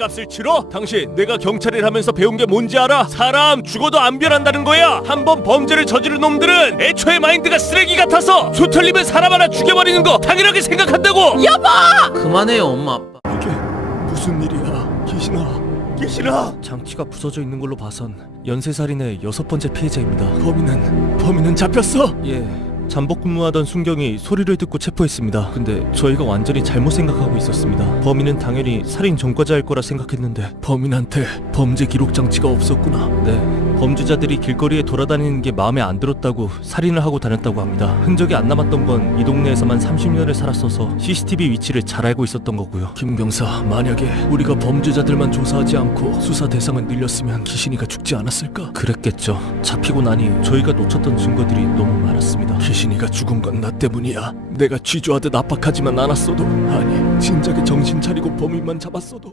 죗값을 치러? 당신 내가 경찰을 하면서 배운 게 뭔지 알아? 사람 죽어도 안 변한다는 거야. 한번 범죄를 저지른 놈들은 애초에 마인드가 쓰레기 같아서 수틀리면 사람 하나 죽여버리는 거 당연하게 생각한다고. 그만해요 엄마 아빠. 이게 무슨 일이야? 귀신아 귀신아! 장치가 부서져 있는 걸로 봐선 연쇄살인의 여섯 번째 피해자입니다. 범인은 범인은 잡혔어? 예 잠복 근무하던 순경이 소리를 듣고 체포했습니다. 근데 저희가 완전히 잘못 생각하고 있었습니다. 범인은 당연히 살인 전과자일 거라 생각했는데 범인한테 범죄 기록 장치가 없었구나. 네 범죄자들이 길거리에 돌아다니는 게 마음에 안 들었다고 살인을 하고 다녔다고 합니다. 흔적이 안 남았던 건 이 동네에서만 30년을 살았어서 CCTV 위치를 잘 알고 있었던 거고요. 김 경사 만약에 우리가 범죄자들만 조사하지 않고 수사 대상을 늘렸으면 기신이가 죽지 않았을까? 그랬겠죠. 잡히고 나니 저희가 놓쳤던 증거들이 너무 많았습니다. 기신이가 죽은 건 나 때문이야. 내가 쥐조하듯 압박하지만 않았어도 아니 진작에 정신 차리고 범인만 잡았어도